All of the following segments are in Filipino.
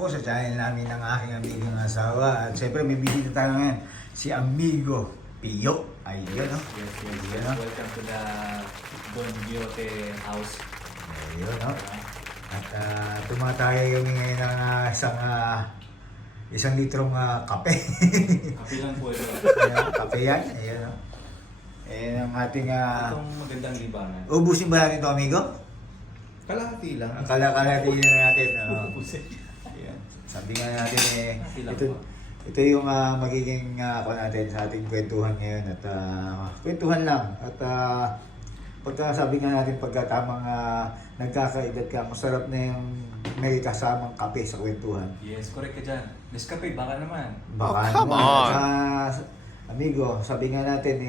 po sa channel namin ng aking amigong asawa. At syempre may bisita tayo ngayon, si Amigo Pio. Ayun, no? Yes, yes, Ayun, yes. no? Welcome to the Don Quixote house. Ayun, no? At tumatayo kami ngayon ng isang litrong kape. Kape lang po ito. Ayan, kape yan. Ayun, no? Ayan ang ating... Itong magandang libangan. ubusin ba natin ito, amigo? Kalahati lang. Ang kalahati na natin. Ubusin. Ayan. Sabi nga natin Kalahati lang ito, po. ito yung magiging ako natin sa ating kwentuhan ngayon. At kwentuhan lang. At pagka sabi nga natin pagka tamang nagkakaedad ka, masarap na yung may kasamang kape sa kwentuhan. Yes, correct ka dyan. Nescafe, baka naman. Baka come naman. on! Amigo, sabi nga natin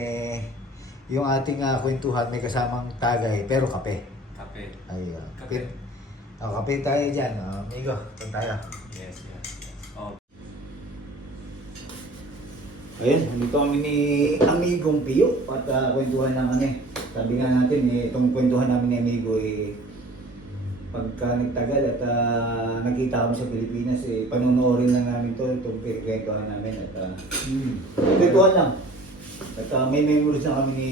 yung ating kwentuhan may kasamang tagay pero kape. Kape. Ay, Kape. kape tayo dyan. Amigo, ito tayo. Yes, yes, yes. Oh, Ayun, nandito kami ni Amigong Pio at kwentuhan naman Sabi nga natin itong kwentuhan namin ni Amigo pagka nagtagal at nakita kami sa Pilipinas panonoorin lang namin itong kwentuhan namin at kwentuhan lang. At may memories na kami ni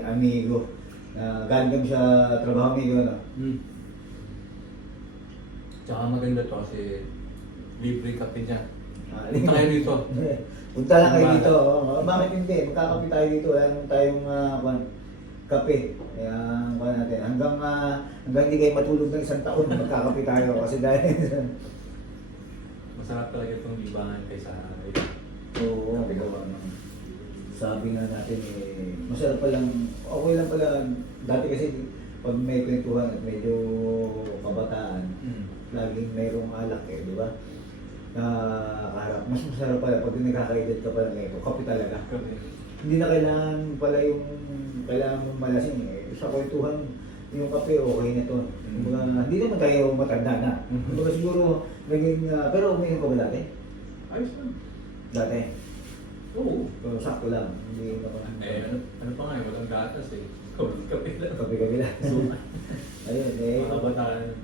Amigo na galing kami sa trabaho Amigo, ano? Tsaka maganda to kasi libre kape dyan. Punta kayo dito. Punta lang kayo dito. Bakit hindi? Magkakape tayo dito. Wala naman tayong kape. Kaya natin. Hanggang hindi kayo matulog ng isang taon, magkakape tayo. Kasi dahil... Masarap talaga itong libangan kaysa Oo. kape gawa. Sabi nga natin masarap palang, okay lang pala. Dati kasi pag may kwentuhan at medyo kabataan, laging mayroong alak di ba? Na harap. Mas masarap pala pag nagkakaedad ka pala nito. Kape talaga. Kape. Hindi na kailangan pala yung kailangan mong malasing Sa kwentuhan, yung kape okay na to. Kumbaga, hindi naman tayo matanda na. Kumbaga siguro naging, pero uminom ka ba dati? Ayos lang. Dati? Oo. Pero sakto lang. Hindi na pa. Ano pa nga eh, walang gatas eh. Kape lang. Kape lang. So, Ayun, mga kabataan.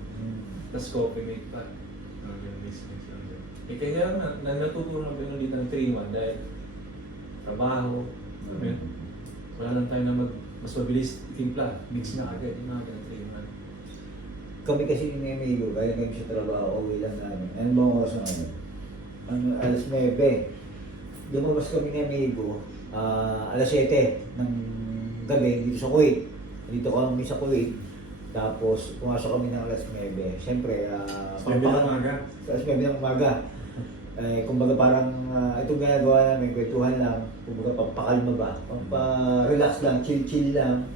Tapos coffee mate pa. Mix lang din. Kaya natutulong namin ulit ng 3-1 dahil trabaho. Wala lang tayo na mas mabilis timpla. Mix na agad. Yung mga ganun 3-1. Kami kasi ni Amigo, kaya kami sa trabaho, uwi lang namin. Ano bang oras na ano? Alas 9. Lumabas kami ni Amigo, alas 7 ng gabi dito sa Kuwait. Dito kami sa Kuwait. Tapos pumasok kami ng alas 9. Siyempre, Alas 9 ng umaga. Alas 9 ng umaga. Kumbaga parang itong ginagawa namin, kwentuhan lang. Kumbaga pampakalma ba? Pampa-relax lang, chill-chill lang.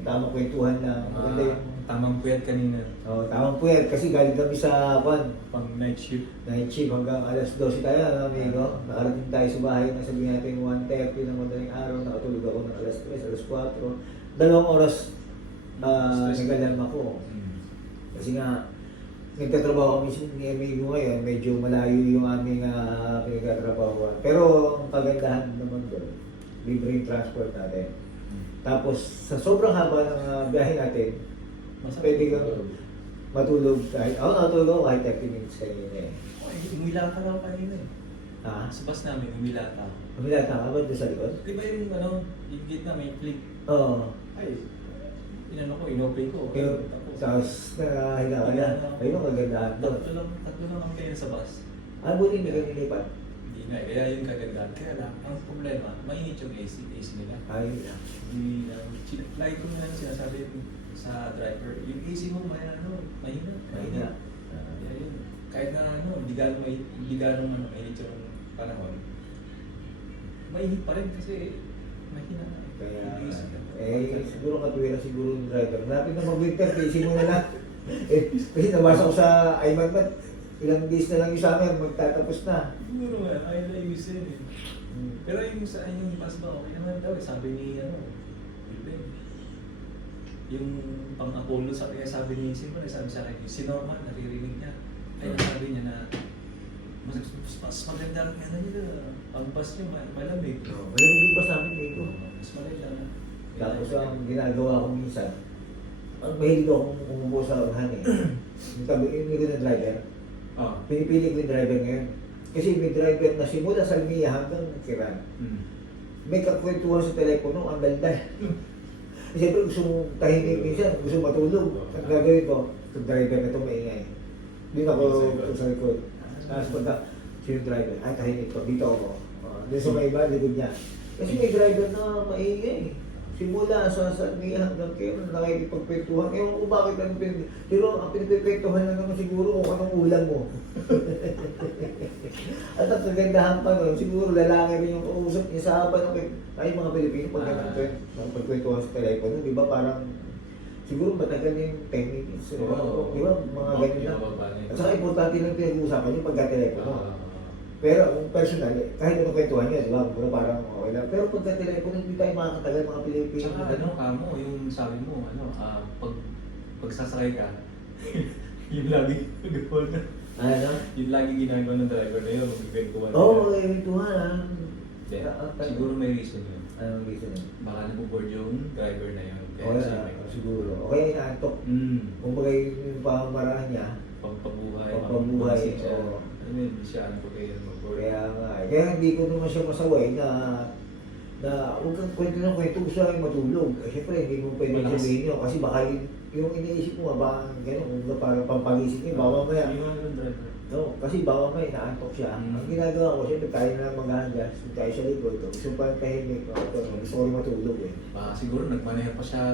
Tamang kwentuhan lang. Maganda yung... Tamang puyat kanina. tamang puwer. Kasi galing kami sa Pang night shift. night shift hanggang alas 12 tayo, amigo. Nakarating tayo sa bahay na sabihin natin 1:30 ng madaling araw. Nakatulog ako ng alas 3, alas 4. 2 oras nagalam ako. Kasi nga, nagtatrabaho kami ni Amigo ngayon. Medyo malayo yung aming pinagtatrabaho. Pero ang kagandahan naman doon, libre yung transport natin. Tapos, sa sobrang haba ng biyahe natin, pwede kang matulog kahit, natulog ako kahit 30 minutes kanina Umila ka lang kanina eh. Ha? Sa bus namin, umila ka. Kumilata ka ba doon sa likod? Di ba yung gate na may click? Oo. Ay, inopen ko. Pero, tapos nakahiga ka na. Ayun ang kagandahan doon. Tatlo lang ang kayo sa bus. Buti hindi ka nilipat. Hindi na, kaya yung kagandahan. Kaya lang, ang problema, mainit yung AC nila. Ayun lang. Lagi ko nga sinasabi sa driver, yung AC mo mahina. Mahina. Kaya yun, kahit na liganong mainit yung panahon, mainit pa rin kasi mahina. Kaya, Yung AC. siguro katuwira siguro yung driver. Napin na mag-winter, PC mo na lang. Kasi nabasa ko sa iMac Mat, ilang days na lang yung summer, magtatapos na. Siguro nga, ayaw na ayusin eh. Pero yung sa yung bus ba, okay naman daw eh. Sabi ni Ruben, yung pang-Apollo, sabi ni Simon, sabi sa akin, si Norman, naririnig niya. Ay, nasabi niya na, mas maganda ang nila, pang-bus niyo, malamig. Malamig yung bus namin dito. Mas maganda na. Tapos ang ginagawa ko minsan, ang mahilig akong umupo sa unahan Yung tabi, yung na driver, Oh. Pinipili ko yung driver ngayon. Kasi may driver na simula sa Almia hanggang Kiran. Mm. May kakwentuhan sa telepono, ang ganda. Siyempre gusto mong tahimik minsan, gusto mong matulog. Ang gagawin ko, itong driver na ito maingay. Doon ako sa likod. Tapos pagka, sino driver? Ay, tahimik ko, dito ako. Doon sa may iba, likod niya. Kasi may driver na maingay. Simula sa Almia hanggang Kiran, nakikipagkwentuhan. Ewan ko bakit ang pero ang pinagkwentuhan na naman siguro kung anong ulam mo. At ang kagandahan pa nun, siguro lalaki rin yung kausap niya sa haba ng tayo mga Pilipino pag pagkwentuhan sa telepono, di ba parang siguro matagal yung 10 minutes, di ba? Di ba? Mga ganyan lang. At saka importante lang pinag-uusapan yung pagka-telepono. Pero kung personal, kahit anong kwentuhan niya, di ba? Mura parang okay lang. Pero pagka-telepono, hindi tayo makakatagal mga Pilipino. Tsaka ano ka mo, yung sabi mo, pag sasakay ka, yung lagi gagawin na. Ano? Yung lagi ginagawa ng driver na yun, magkikwentuhan. Oo, kwentuhan. Siguro may reason yun. Anong reason yun? Baka nabuboard yung driver na yun. Okay na, siguro. Okay, inaantok. Kung bagay yung pamamaraan niya, Pampabuhay. Pampabuhay, siya. oo. Ano yun, hindi siya ano pa kayo mag-board. kaya nga, kaya hindi ko naman siya masaway na huwag kang kwento ng kwento, gusto lang matulog. Siyempre, hindi mo pwede Malakas. sabihin nyo kasi baka yung iniisip mo, baka gano'n, kung parang pampagising niya, bawa maya. Yung mga driver. No, kasi bawa may inaantok siya. Ang ginagawa ko, siyempre tayo na lang mag-ahandas, kung tayo sa likod, gusto pa ng tahimik, gusto ko rin matulog eh. Baka siguro nagmaneha pa siya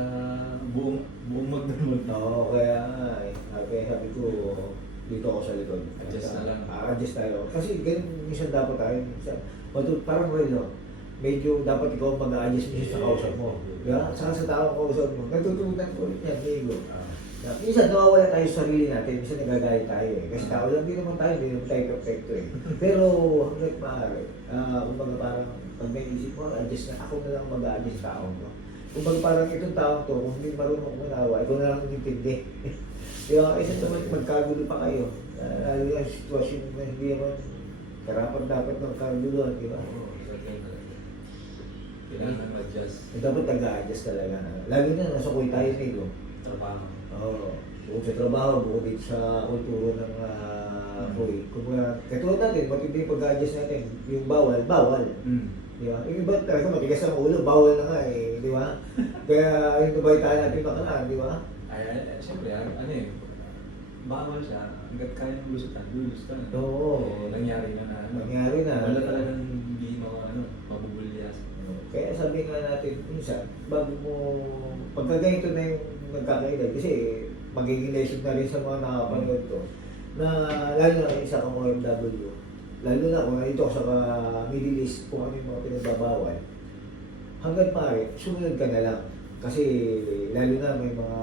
buong magdamag. Oo, kaya sabi ko, dito ako sa likod. Adjust na lang. Adjust tayo. Kasi ganun minsan dapat tayo, minsan, parang relo, medyo dapat ikaw mag-a-adjust minsan sa kausap mo. Yeah? Saka sa tao kausap mo, natutunan ko ulit yan, Diego. Minsan nawawala tayo sa sarili natin, minsan nagagalit tayo eh. Kasi tao lang, hindi naman tayo perfecto eh. Pero hanggang maaari, kumbaga parang pag may isip mo, adjust na, ako na lang mag-a-adjust sa tao mo. Kumbaga parang itong tao to, kung hindi marunong umawa, ikaw na lang nintindi. Kaya isa naman magkagulo pa kayo. Lalo yung sitwasyon na hindi naman karapat dapat ng kaguluhan, di ba? Kailangan mag-adjust. Dapat nag-a-adjust talaga. Lalo na nasa kuwi tayo nito. Trabaho. Oo. Bukod sa trabaho, bukod dito sa kulturo ng kuwi. Kung katulad natin, matindi yung pag-a-adjust natin. Yung bawal, bawal. Di ba? Yung iba talaga matigas ang ulo, bawal na nga eh. Di ba? Kaya yung nabalitaan natin baka di ba? Siyempre, ano eh, bawal siya, hanggat kaya ng lusutan, lusutan. Oo. Nangyari na na. Nangyari na. Wala talagang hindi mabubulyas. Kaya sabi nga natin, minsan, bago mo, pagka ganito na yung nagkakaedad, kasi magiging lesson na rin sa mga nakapanood to, na lalo na isa kang OFW, lalo na kung nandito sa Middle East, kung ano yung mga pinagbabawal, hanggang maaari, sumunod ka na lang. Kasi lalo na may mga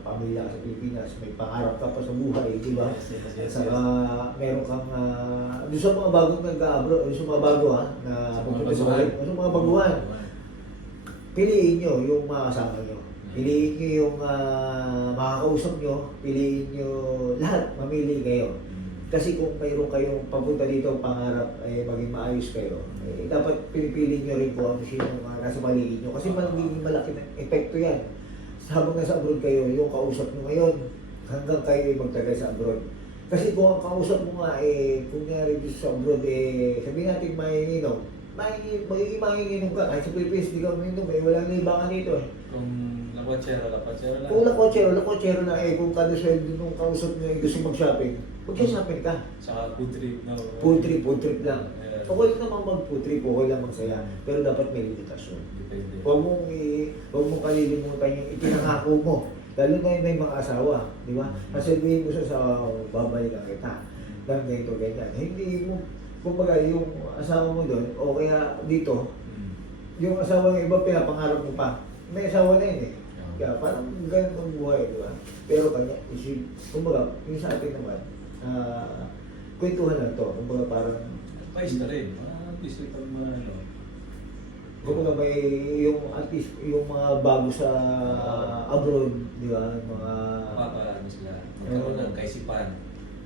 pamilya ka sa Pilipinas, may pangarap ka pa sa buhay, di ba? Yes. Saka meron kang, doon sa mga bagong nag-abroad, doon sa mga bago na pupunta sa mga baguhan, piliin nyo yung mga kasama nyo. Piliin nyo yung makakausap nyo, piliin nyo lahat, mamili kayo. Kasi kung mayroon kayong papunta dito, pangarap ay maging maayos kayo, dapat pinipili nyo rin kung ano sino nasa paligid nyo. Kasi magiging malaki ng epekto yan. Habang nasa abroad kayo, yung kausap nyo ngayon, hanggang kayo ay magtagal sa abroad. Kasi kung ang kausap mo nga, kung nangyari dito sa abroad, sabihin natin mahinginom, magiging mahinginom ka. Kahit sa Pilipinas, di ka mahinginom, walang libangan dito eh. Kung lakotsero lang. Kung lakotsero na kung kada sweldo nung kausap nyo gusto mag-shopping, mag-shopping ka. Saka food trip na. Food trip lang. Yeah. Okay lang naman mag-food trip, okay lang magsaya. Pero dapat may limitasyon. Depende. Huwag mong kalilimutan yung ipinangako mo. Lalo na yung may mga asawa, di ba? Sasabihin mo sa babalikan kita. Lang ganito, ganyan. Hindi mo, kumbaga yung asawa mo doon, o kaya dito, yung asawa ng iba, pinapangarap mo pa. May asawa na yun eh. Kaya parang ganun ang buhay, di ba? Pero kanya, kumbaga, yung sa atin naman, kwentuhan lang to. Kumbaga parang, Pais na rin. At least ito mga kumbaga may yung at least yung mga bago sa abroad, di ba? Mga papaano sila. Magkaroon ng kaisipan.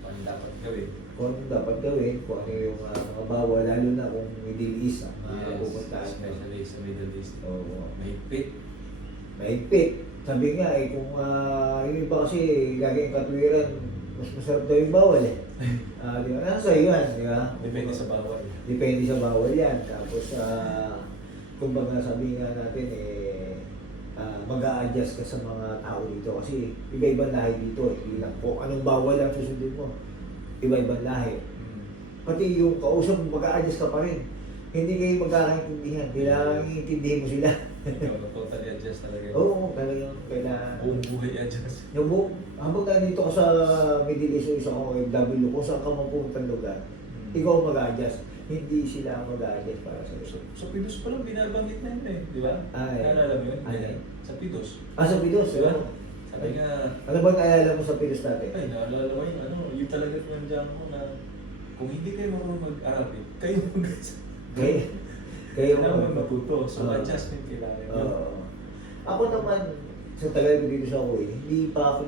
Ano dapat gawin. kung ano dapat gawin, kung ano yung mga bawal, lalo na kung Middle East ang pupuntahan. Especially sa Middle East. Oo. Mahigpit. Mahigpit. Sabi nga kung yung iba kasi lagi ang katwiran, mas masarap daw yung bawal eh. Di ba? Nasa iyo yan, di ba? Depende sa bawal. Depende sa bawal yan. Tapos, kumbaga sabi nga natin mag-a-adjust ka sa mga tao dito. Kasi iba-ibang lahi dito eh. Hindi lang po anong bawal ang susundin mo. Iba-ibang lahi. Pati yung kausap mo, mag-a-adjust ka pa rin. Hindi kayo magkakaintindihan. Kailangan iintindihin mo sila. Ikaw, totally adjust talaga. Oo, talagang kailangan. Buong buhay adjust. Yung habang nandito ka sa Middle East o isang OFW, kung saan ka mapuntang lugar, ikaw mag-a-adjust. Hindi sila mag-a-adjust para sa iyo. Sa Pidos pa lang, binabanggit na yun eh. Di ba? Ay. Naalala mo yun? Ay. Sa Pidos. Sa Pidos, Di ba? ano? Sabi nga, Ano ba naalala mo sa Pidos natin? ay, naalala ko yun, yung talaga nandiyan mo na kung hindi kayo marunong mag-Arabic, kayo Kayo kailangan matuto. So, Oo. adjustment kailangan. Ako naman, sa tagal ko dito sa Kuwait, hindi pa ako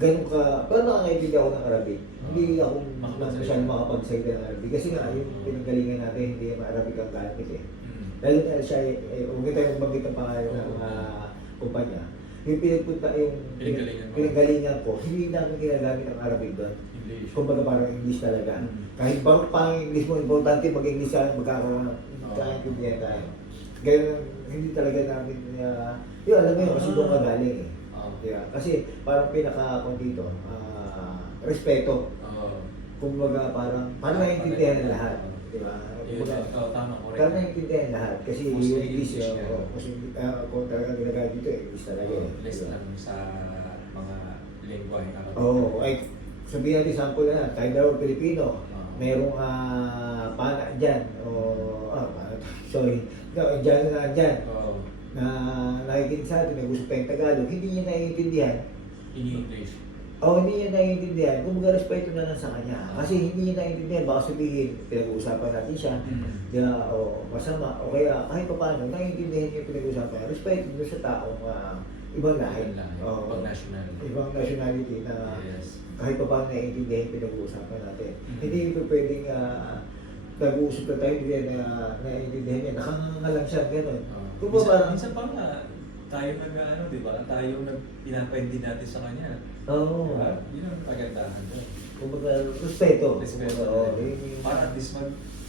ganun ka, pero nakakaintindi ako ng Arabic. Hindi ako masyadong makapagsalita ng Arabic. Kasi nga, yung pinanggalingan natin, hindi naman Arabic ang gamit eh. Lalo na siya, huwag tayo magbagit ang pangalan ng kumpanya. Yung pinanggalingan ko, hindi namin ginagamit ang Arabic doon. English. Kumbaga parang English talaga. Kahit parang pang English mo, importante mag-English ka, magkakaintindihan tayo. Ganun, hindi talaga namin, yun, alam mo yun, kasi doon ka galing eh. Yeah. Kasi parang pinaka-akong dito, respeto. Kumbaga parang naiintindihan ng lahat. Di ba? Tama, correct. Parang naiintindihan ng lahat. Kasi yung Mostly English, English, kung talaga ginagamit dito, English talaga. Less lang sa mga lingwahe. Oo, ay sabihin natin sample na, tayo daw Pilipino, merong pana dyan, sorry, dyan na dyan, na nakikinig sa atin, may gusto tayong Tagalog, hindi niya naiintindihan. In English. Hindi niya naiintindihan, kung respeto na lang sa kanya. Kasi hindi niya naiintindihan, baka sabihin, pinag-uusapan natin siya, masama, o kaya kahit pa paano, naiintindihan niya yung pinag-uusapan. Respeto doon sa taong ibang lahi. Ibang nationality. Ibang nationality na kahit pa paano naiintindihan yung pinag-uusapan natin. Hindi ito pwedeng nag-uusap na tayo, hindi na naiintindihan niya, nakangangalang siya, gano'n. Minsan pa nga, tayo di ba? Tayo pinapaindi natin sa kanya. Oo. Diba? Yun ang kagandahan doon. Kumbaga, respeto. Respeto. Para at least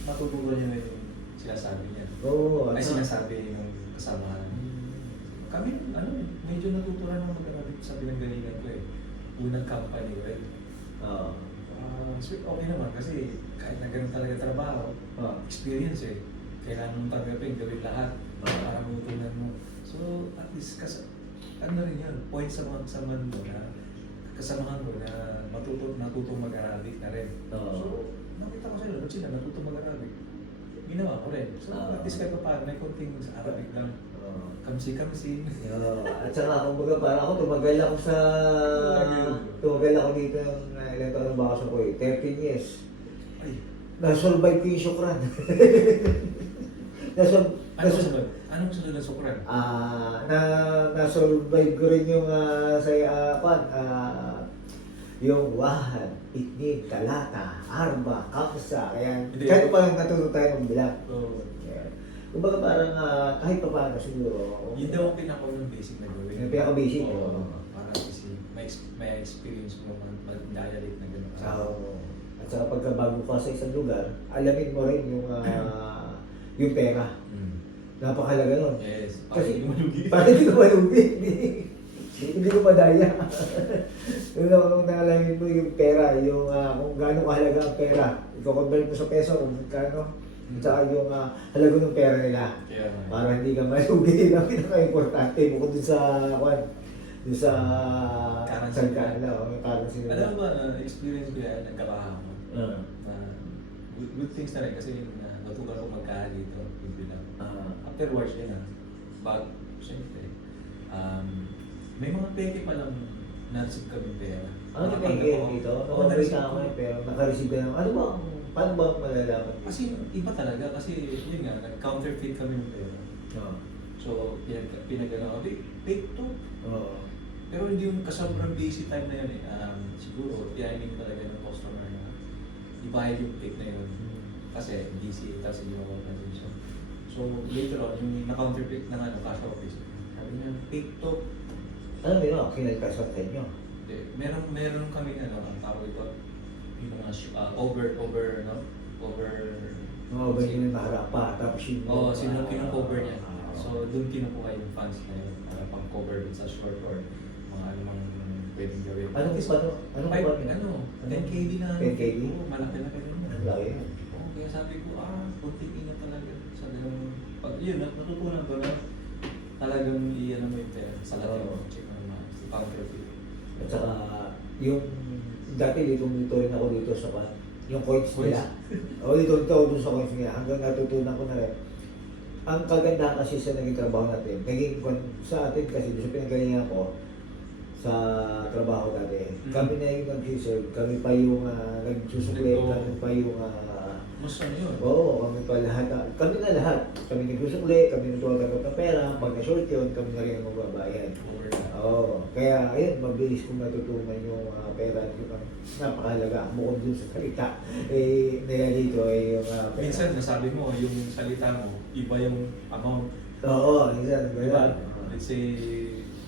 matutunan niya na yung sinasabi niya. Oo. Ay sinasabi yung kasamahan. Kami, medyo natutunan ng mag-Arabic sa pinanggalingan ko eh. Unang company ko eh. Okay naman kasi kahit na ganun talaga trabaho, experience eh. Kailangan mong tanggapin, gawin lahat para matutunan mo. So, at least, rin yan, point sa mga mo na kasamahan mo na natutong mag-Arabic na rin. So, nakita ko sila, sila natutong mag-Arabic. Ginawa ko rin. So, at least kahit pa may konting sa Arabic lang. Kamsi-kamsi. At saka, kumbaga, parang ako, tumagal ako dito ng ilang taon ba ako sa Kuwait? 13 years. Ay. Na-survive ko yung syukran. Anong sunod na sukran? Na-survive ko rin yung yung wahad, itnid, talata, arba, kamsa, kaya kahit pa lang natuto tayo ng bilang. Kumbaga parang kahit pa paano siguro. Yun daw ang pinaka-unang basic na gawin. Yung pinaka-basic. Para kasi may experience mo mag-dialect na gano'n. At saka pagkabago ka sa isang lugar, alamin mo rin yung pera. Napakalaga nun. Yes. Kasi malugi. para hindi ko malugi. Hindi ko madaya. Nung nangalamin mo yung pera, yung kung gaano kahalaga ang pera. Iko-convert mo sa peso kung kano. At saka yung halaga ng pera nila. Para hindi ka malugi. Ang pinaka-importante bukod dun sa salita nila. Currency nila. Alam mo ba, experience ko yan, nagkabahan ko. Good things na rin kasi natutunan ko magkahan dito. Afterwards yun siyempre, may mga peke palang na-receive kami pera. Ano yung peke dito? Oo, na-receive ko. Pero naka-receive ka ng, paano ba malalaman? Kasi iba talaga, kasi yun nga, nag-counterfeit kami ng pera. So, pinagano kami, fake to. Pero hindi yung kasobrang busy time na yun eh. Siguro, pinahiling talaga ng customer na ibayad yung fake na yun. Kasi busy, tapos hindi mo conversation. So, later on, yung na-counterfeit na cash office, sabi niya, fake to. Alam mo yun, kinalkas sa inyo. Hindi. Meron kami ano, ang tawag ito, yung mga over, Oo, ba yung naharap pa, tapos yung... sino kino-cover niya. So, doon kinukuha yung funds na yun para pang-cover dun sa short or mga anumang pwedeng gawin. Anong ispano? Anong Five, ispano? ano, 10KD na. 10KD? Oo, malaki-laki rin yun. Ang laki. Oo, kaya sabi ko, kunting ingat talaga. Sa ganun, pag yun, natutunan ko na talagang i-ano mo yung pera. Sa lahat yung check mo naman, sa counterfeit. At saka, yung... Dati dito rin ako dito sa pan. Yung coins nila. O dito ako dun sa coins nila. Hanggang natutunan ko na rin. Ang kagandahan kasi sa naging trabaho natin, sa atin kasi, sa pinagalingan ko, sa trabaho dati, kami na yung nag-reserve, kami pa yung nagsusukli, kami pa yung... Mas ano yun? Oo, kami pa lahat. Kami na lahat. Kami nagsusukli, kami nagtuwatanggap ng pera, pag na-short yun, kami na rin ang magbabayad. Oo, kaya ayun, mabilis kong natutunan yung pera at yung napakahalaga. Bukod dun sa salita, nila dito yung pera. Minsan, nasabi mo, yung salita mo, iba yung amount. Oo, minsan. Diba? Let's say,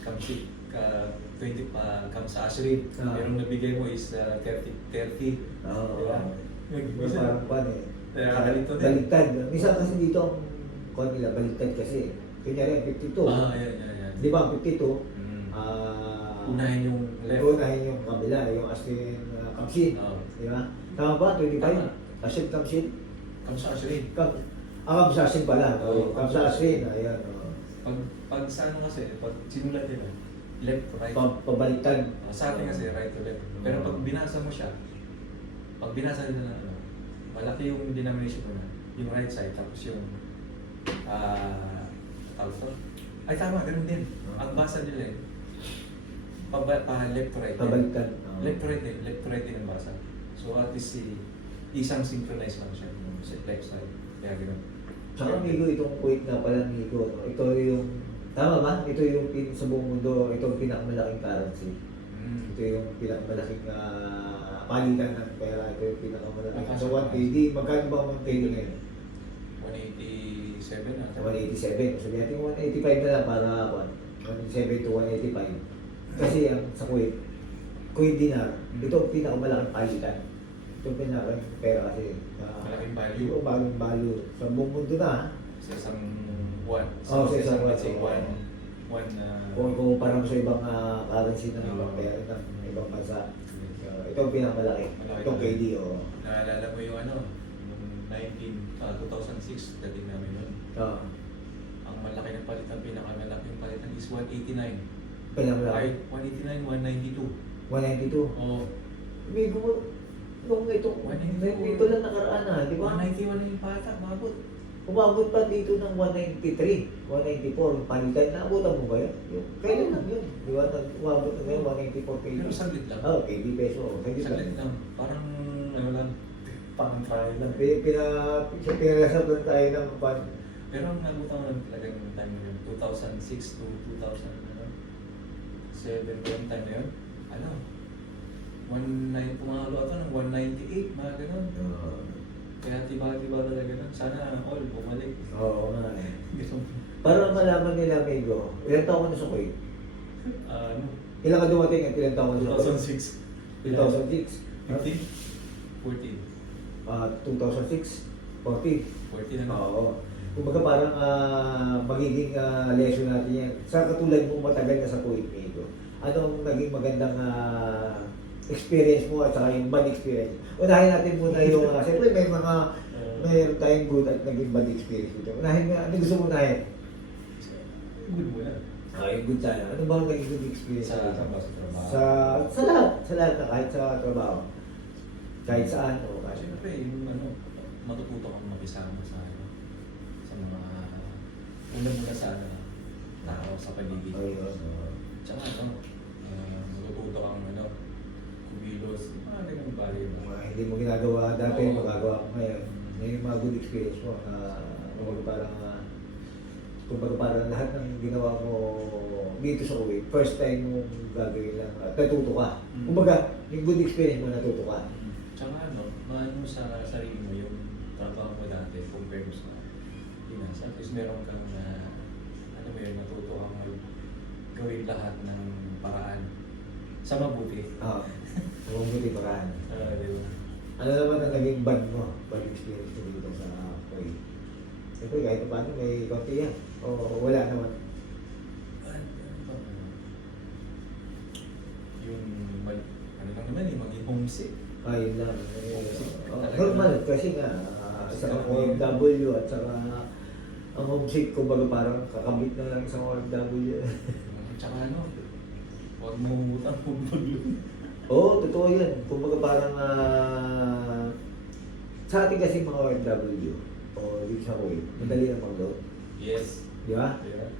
kamsi ka 20 pa kamsa ashrin. Pero nabigay mo is 30. Oo. Diba? Parang pan eh. Kaya ganito din. Baliktad. Minsan kasi dito ang kuha nila, baliktad kasi. Kunyari, 52. Yan. Di ba, 52? Unahin yung left. Unahin yung kabila, yung Astin Kamsin. Di ba? Tama ba? 25? Tama. Astin Kamsin? Kamsa ashrin. Kamsa Astin pala. Oo, Kamsa Astin. Ayan. Pag sa ano kasi, pag sinulat nila, left to right. Pabaliktad. Sa atin kasi, right to left. Pero pag binasa mo siya, pag binasa nila na ano, malaki yung denomination mo na, yung right side, tapos yung, tawag to? Ay tama, ganun din. Ang basa nila eh, left to right. Pabaliktad. Left to right din ang basa. So at least isang synchronize lang siya sa left side. Kaya ganun. Saka Migo, itong Kuwait nga pala Migo. Ito yung, tama ba? Ito yung sa buong mundo, ito yung pinakamalaking currency. Ito yung pinakamalaking palitan ng pera. Ito yung pinakamalaking. So 1KD, magkano ba 1KD ngayon? 187 na. 187. So natin 185 na lang para 187 to 185. Kasi ang sa Kuwait dinar, ito ang pinakamalaking palitan. Ito ang pinakamalaking pera kasi. Malaking value. Ito malaking value. Sa buong mundo na. Sa isang buwan. Sa isang buwan. Let's say one. Kung parang sa ibang currency ng ibang pera ng ibang bansa. Ito ang pinakamalaki. Itong KD. Naalala mo yung ano, yung 2006, dating namin nun. Ang malaki ng palitan, pinakamalaki ng palitan is 189. Pinakamalaki. 189, 192. 192. Oo. May nung ito lang nakaraan di ba? 191 na yung pata, mabot. Umabot pa dito ng 193, 194, palitan na abutan mo ba yun? Kailan lang yun? Di ba? Umabot na ngayon, 194 KD. Pero saglit lang. KD peso. Saglit lang. Parang, ano lang, pang trial lang. Pinalasap lang tayo ng pan. Pero ang nabutan ko lang talagang time na yun, 2006 to 2007, yung time na yun, ano, 19, pumalo ito ng 198, mga ganun. Kaya tiba-tiba talaga nun. Sana all bumalik. Oo nga eh. Para malaman nila, Migo, ilan taon ka na sa Kuwait? Ano? Ilan ka dumating at ilan taon ka na sa Kuwait? 2006. 2006? 15? 14. 2006? 40? 14 na. Oo. Kumbaga parang magiging lesson natin yan. Sa katulad mong matagal na sa Kuwait, Migo, anong naging magandang experience mo at saka yung bad experience? Unahin natin muna yung, siyempre may mayroon tayong good at naging bad experience dito. Unahin nga, ano gusto mo unahin? Good mo yan. Yung good tayo. Ano ba ang naging good experience? Sa trabaho. Sa lahat na, kahit sa trabaho. Kahit saan o kahit. Siyempre, yung ano, matututo kang makisama sa mga una-una sa tao sa paligid. Tsaka ano, matututo kang kumilos, mga ganang bagay mo. Hindi mo ginagawa dati, magagawa mo ngayon. May mga good experience mo na parang lahat ng ginawa mo dito sa Kuwait, first time mo gagawin lang at natuto ka. Kumbaga, yung good experience mo, natuto ka. Tsaka maano sa sarili mo yung trabaho mo dati compared sa Pinas. At least meron kang, natuto kang gawin lahat ng paraan Sa mabuti. Oo. Huwag mo tipakan. Di ba? Ano naman ang naging bad mo? Bad experience mo dito sa Koy? Siyempre kahit paano may konti yan. O wala naman. Yung ano lang naman maging homesick. Ayun lang. Talaga. Normal kasi nga sa OFW at saka ang homesick kumbaga parang kakabit na lang sa OFW. Tsaka ano, huwag mo umutang maglun. Oo, totoo yan. Kumbaga parang sa ating kasi mga OFW o dito sa Kuwait, madali na mag-load. Yes. Di ba? Yeah.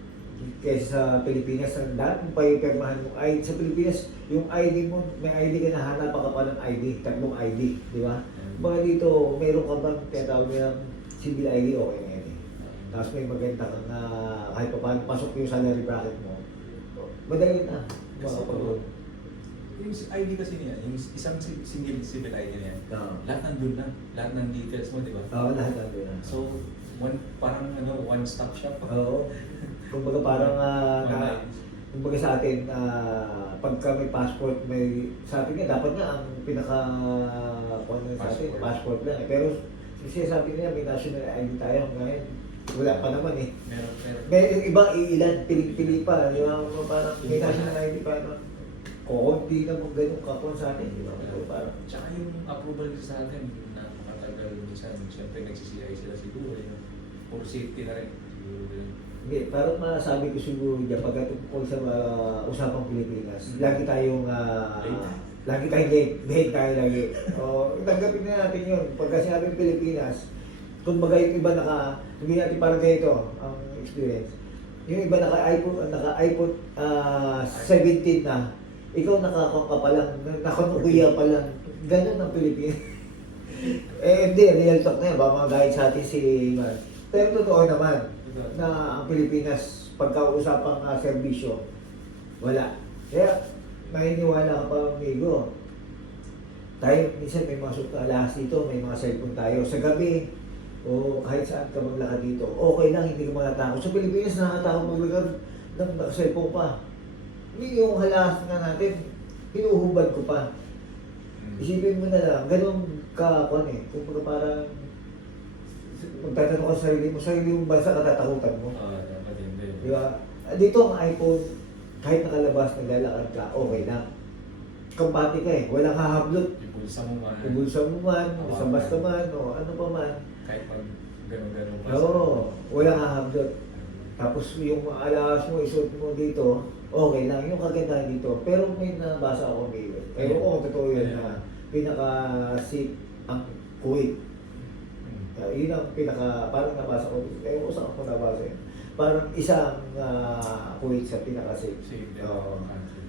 Kaysa sa Pilipinas, ang dahil kung pagpirmahan mo ID sa Pilipinas, yung ID mo, may ID ka na, hanapan ka pa ng ID, tatlong ID, di ba? Mga dito, meron ka bang tinatawag nilang civil ID, okay na yan eh. Tapos may maganda kang kahit pa paano pasok yung salary bracket mo, madali na. Kasi Makapag-load. yung ID kasi niya, yung isang single civil ID niya, Oo. lahat nandun na. Lahat ng details mo, di ba? Oo, lahat nandun na. So, parang one-stop shop. Oo. Kumbaga parang Online. kumbaga sa atin pagka may passport may sa atin nga dapat nga ang pinaka sa atin passport lang eh. Pero kasi sabi nila may national ID tayo ngayon wala pa naman eh. Meron. May yung iba iilan pili pa di ba parang may national ID pa no. Konti na mong ganun kapon sa atin di ba parang Tsaka yung approval sa atin na matagal minsan, siyempre nagsisiyay sila siguro. For safety na rin. Siguro yun. hindi, parang masabi ko siguro dyan pagkatungkol sa usapang Pilipinas, lagi tayong lagi tayong late tayo lagi. O, tanggapin na natin yun. Pagka sinabing Pilipinas, kung baga yung iba sabihin natin parang ganito ang experience. Yung iba naka-iPhone 17 na, ikaw nakakong ka pa lang, nakanukuya pa lang. Ganun ang Pilipinas. Hindi, real talk na yan. Baka magahit sa atin si Mar. Pero totoo naman na ang Pilipinas, pagkausapang serbisyo, wala. Kaya, maniniwala ka pa, amigo. Tayo, minsan may mga alahas dito, may mga cellphone tayo. Sa gabi, o kahit saan ka maglakad dito, okay lang, hindi ka makatakot. Sa Pilipinas, nakakatakot maglakad ng cellphone pa. Hindi yung halas na natin, hinuhubad ko pa. Isipin mo na lang, ganun ka, kung parang magtatanong ka sa sarili mo bansa katatakutan mo. Dapat hindi. Di ba? Dito ang iPhone, kahit nakalabas, naglalakad ka, okay lang. Kampati ka eh, walang hahablot. Ibulsa mo man. Ibulsa mo man, isang basta man, o ano pa man. Kahit pag gano'n-gano'n pa. Oo, walang hahablot. Tapos yung alas mo, isuot mo dito, okay lang, yung kagandahan dito. Pero may nabasa ako ngayon. Ewan ko kung totoo yun na pinaka-safe ang Kuwait. Yun ang parang nabasa ko. Ewan ko saan ako nabasa yun. Parang isang Kuwait sa pinaka-safe. Safe.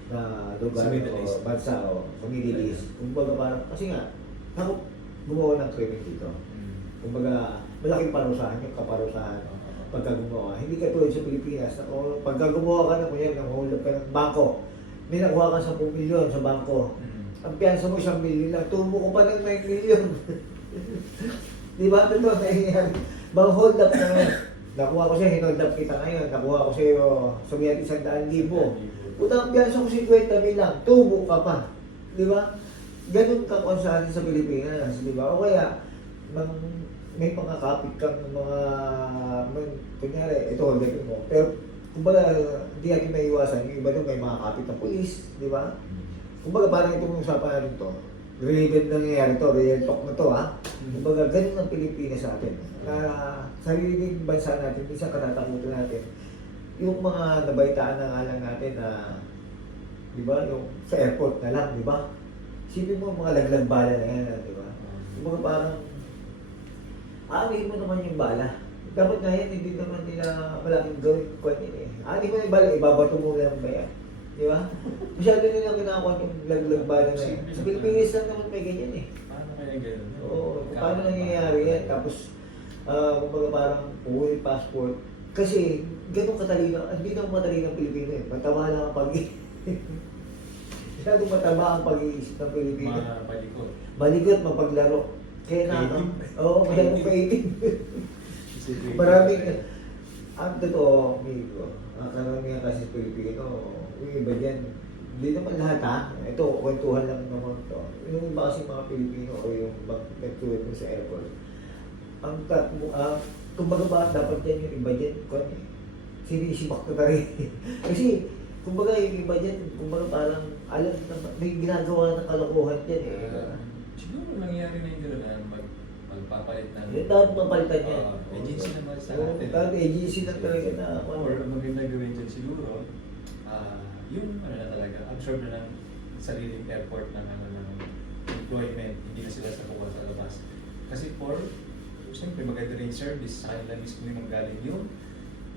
Na lugar Sa Middle East. o bansa o sa Middle East. Kumbaga parang, kasi nga, ako gumawa ng training dito. Kumbaga, malaking parusahan yung kaparusahan pagka gumawa. Hindi ka tulad sa Pilipinas. Pagka gumawa ka na, kuya, nang hold up ka ng bangko, may nakuha ka 10 milyon sa bangko. Ang piyansa mo 1 milyon lang, tumo ko pa ng 9 milyon. Di ba? Ito nangyayari. Bang hold up na ngayon. Nakuha ko siya, hinold up kita ngayon. Nakuha ko siya, sabihin natin 100,000. Utang piyansa ko 50,000 lang, tubo ka pa. Di ba? Ganun ka kung sa atin sa Pilipinas, di ba? O kaya, may mga kapit kang mga, kunyari, ito, gagawin mo. Pero, kumbaga, hindi natin may iwasan. Yung iba doon may mga kapit ng polis, di ba? Kumbaga, parang itong usapan natin to. Related na nangyayari to, real talk na to, ha? Kumbaga, ganun ang Pilipinas sa atin. Na sariling bansa natin, minsan katatakutan natin. Yung mga nabaitaan na nga lang natin na, di ba, yung sa airport na lang, di ba? Isipin mo mga laglag bala na yan, di ba? Kumbaga parang, aamin mo naman yung bala. Dapat nga yan, hindi naman nila malaking gawin kwan yun eh. Aamin mo yung bala, ibabato mo lang ba yan? Di ba? Masyado nila kinakakuha yung laglag bala na yan. Sa Pilipinas lang naman may ganyan eh. Paano kaya gano'n? Oo, paano nangyayari yan? Tapos, kumbaga parang full passport. Kasi, ganun katalino, hindi naman matalino ang Pilipino eh. Mataba lang ang masyadong mataba ang pag-iisip ng Pilipino. Mga palikot. Malikot, mapaglaro. Kaya masyadong kaibig. Maraming, ang totoo, amigo, ang karamihan kasi sa Pilipino, yung iba dyan, Hindi naman lahat ha. Ito, kwentuhan lang naman to. Yung iba kasi mga Pilipino o yung nag-tour mo sa airport. Kumbaga ba dapat yan yung iba dyan? Sinisibak ka rin. Kasi, kumbaga yung iba dyan, kumbaga parang alam na may ginagawa ng kalokohan dyan eh. Siguro nangyayari na yung gano'n na magpapalit ng... Yung dapat mapalitan yan. Agency naman sa Oo, atin. dapat agency lang talaga na. Or maganda gawin dyan siguro, yung ano na talaga, absorb na ng sariling airport ng employment, hindi na sila sa kuha sa labas. Kasi siyempre maganda rin yung service, sa kanila mismo yung manggaling